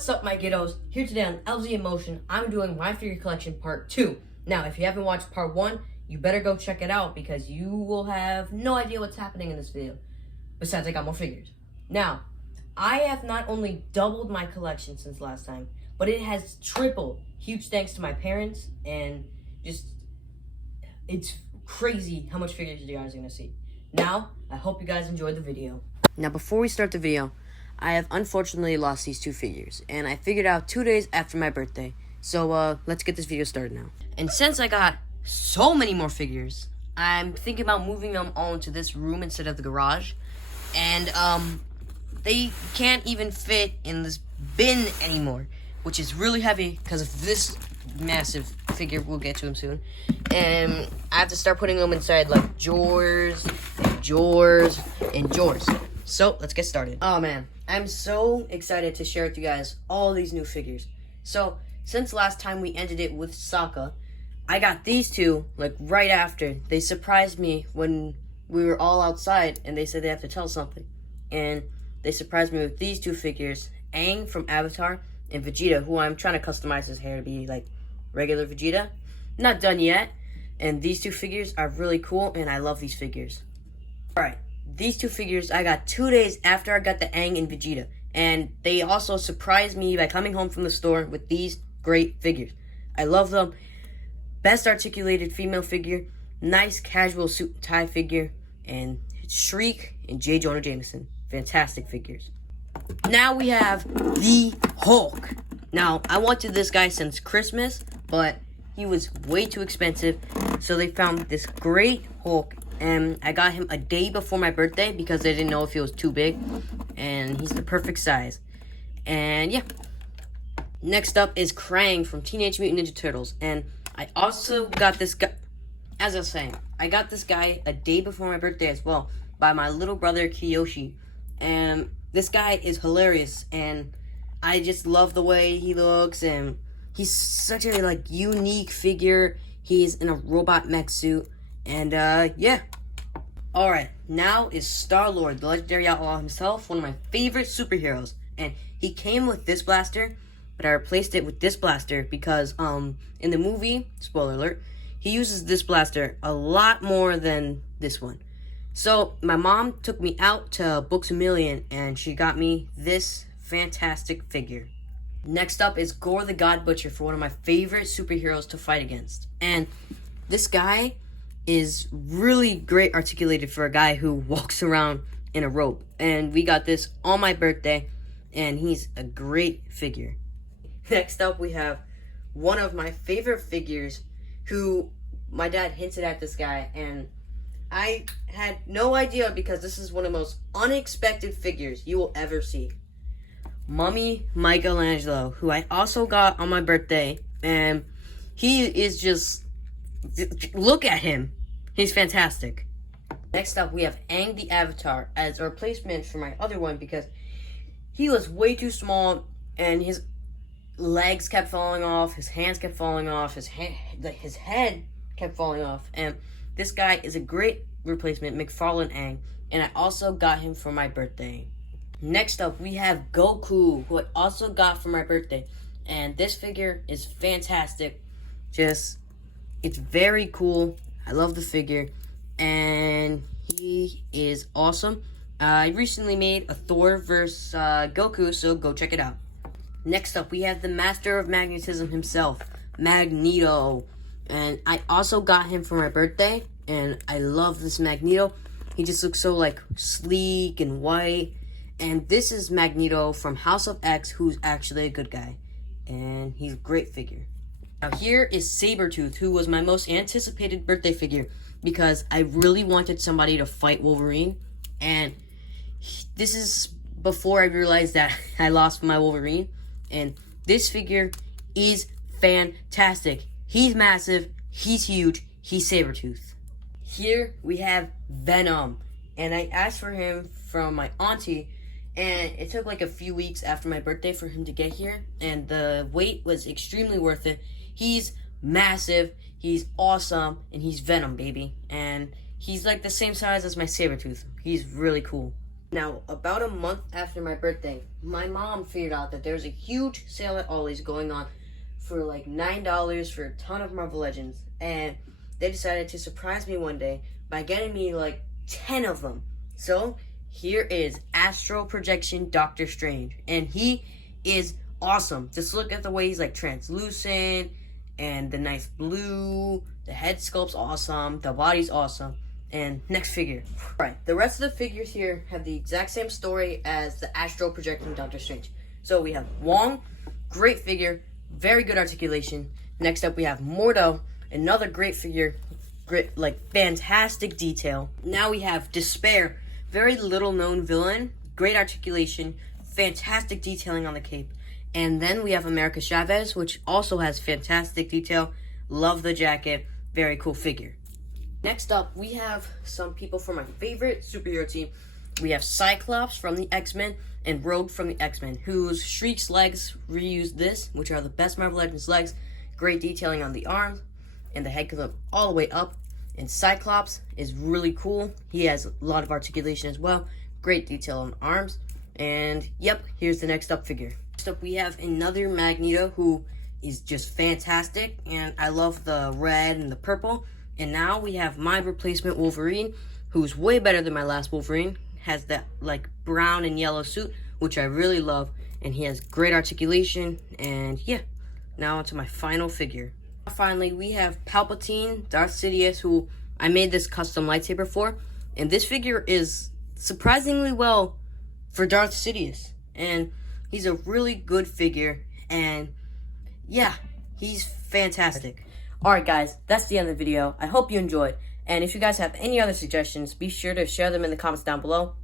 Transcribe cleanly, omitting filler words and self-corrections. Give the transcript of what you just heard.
What's up, my kiddos? Here today on LZ in Motion, I'm doing my figure collection part 2. Now, if you haven't watched part 1, you better go check it out because you will have no idea what's happening in this video. Besides, I got more figures. Now, I have not only doubled my collection since last time, but it has tripled. Huge thanks to my parents, and just, it's crazy how much figures you guys are going to see. Now, I hope you guys enjoyed the video. Now, before we start the video, I have unfortunately lost these 2 figures, and I figured out 2 days after my birthday. So, let's get this video started now. And since I got so many more figures, I'm thinking about moving them all into this room instead of the garage. And, they can't even fit in this bin anymore, which is really heavy because of this massive figure. We'll get to him soon. And I have to start putting them inside, like, drawers, and drawers, and drawers. So, let's get started. Oh, man. I'm so excited to share with you guys all these new figures. So, since last time we ended it with Sokka, I got these 2, like, right after. They surprised me when we were all outside, and they said they have to tell something. And they surprised me with these 2 figures, Aang from Avatar, and Vegeta, who I'm trying to customize his hair to be, like, regular Vegeta. Not done yet. And these 2 figures are really cool, and I love these figures. Alright. These 2 figures I got 2 days after I got the Aang and Vegeta. And they also surprised me by coming home from the store with these great figures. I love them. Best articulated female figure. Nice casual suit and tie figure. And Shriek and J. Jonah Jameson. Fantastic figures. Now we have the Hulk. Now, I wanted this guy since Christmas, but he was way too expensive. So they found this great Hulk. And I got him a day before my birthday because I didn't know if he was too big. And he's the perfect size. And yeah. Next up is Krang from Teenage Mutant Ninja Turtles. And I also got this guy, as I was saying, I got this guy a day before my birthday as well by my little brother Kiyoshi. And this guy is hilarious. And I just love the way he looks. And he's such a, like, unique figure. He's in a robot mech suit. And, yeah. Alright, now is Star-Lord, the legendary outlaw himself, one of my favorite superheroes. And he came with this blaster, but I replaced it with this blaster because, in the movie, spoiler alert, he uses this blaster a lot more than this one. So, my mom took me out to Books A Million, and she got me this fantastic figure. Next up is Gore the God Butcher for one of my favorite superheroes to fight against. And this guy is really great articulated for a guy who walks around in a robe. And we got this on my birthday, and he's a great figure. Next up, we have one of my favorite figures who my dad hinted at this guy, and I had no idea because this is one of the most unexpected figures you will ever see. Mummy Michelangelo, who I also got on my birthday, and he is just, look at him. He's fantastic. Next up, we have Aang the Avatar as a replacement for my other one because he was way too small and his legs kept falling off, his hands kept falling off, his head kept falling off. And this guy is a great replacement, McFarlane Aang, and I also got him for my birthday. Next up, we have Goku, who I also got for my birthday. And this figure is fantastic. Just, it's very cool. I love the figure, and he is awesome. I recently made a Thor vs. Goku, so go check it out. Next up, we have the Master of Magnetism himself, Magneto. And I also got him for my birthday, and I love this Magneto. He just looks so, like, sleek and white. And this is Magneto from House of X, who's actually a good guy. And he's a great figure. Now here is Sabretooth, who was my most anticipated birthday figure because I really wanted somebody to fight Wolverine. And this is before I realized that I lost my Wolverine. And this figure is fantastic. He's massive, he's huge, he's Sabretooth. Here we have Venom. And I asked for him from my auntie, and it took like a few weeks after my birthday for him to get here. And the wait was extremely worth it. He's massive, he's awesome, and he's Venom, baby. And he's like the same size as my Sabretooth. He's really cool. Now, about a month after my birthday, my mom figured out that there's a huge sale at Ollie's going on for like $9 for a ton of Marvel Legends. And they decided to surprise me one day by getting me like 10 of them. So, here is Astral Projection Doctor Strange. And he is awesome. Just look at the way he's like translucent and the nice blue. The head sculpt's awesome. The body's awesome. And next figure. Alright, the rest of the figures here have the exact same story as the Astral Projecting Doctor Strange. So we have Wong, great figure, very good articulation. Next up we have Mordo, another great figure, great, like fantastic detail. Now we have Despair, very little known villain, great articulation, fantastic detailing on the cape. And then we have America Chavez, which also has fantastic detail. Love the jacket, very cool figure. Next up, we have some people from my favorite superhero team. We have Cyclops from the X-Men and Rogue from the X-Men, whose Shriek's legs reused this, which are the best Marvel Legends legs. Great detailing on the arms, and the head comes up all the way up. And Cyclops is really cool. He has a lot of articulation as well. Great detail on the arms. And yep, here's the next up figure. Next up, we have another Magneto who is just fantastic, and I love the red and the purple. And now we have my replacement Wolverine, who's way better than my last Wolverine. Has that like brown and yellow suit, which I really love. And he has great articulation. And yeah, now onto my final figure. Finally, we have Palpatine, Darth Sidious, who I made this custom lightsaber for. And this figure is surprisingly well for Darth Sidious. And he's a really good figure. And yeah, he's fantastic. Alright guys, that's the end of the video. I hope you enjoyed. And if you guys have any other suggestions, be sure to share them in the comments down below.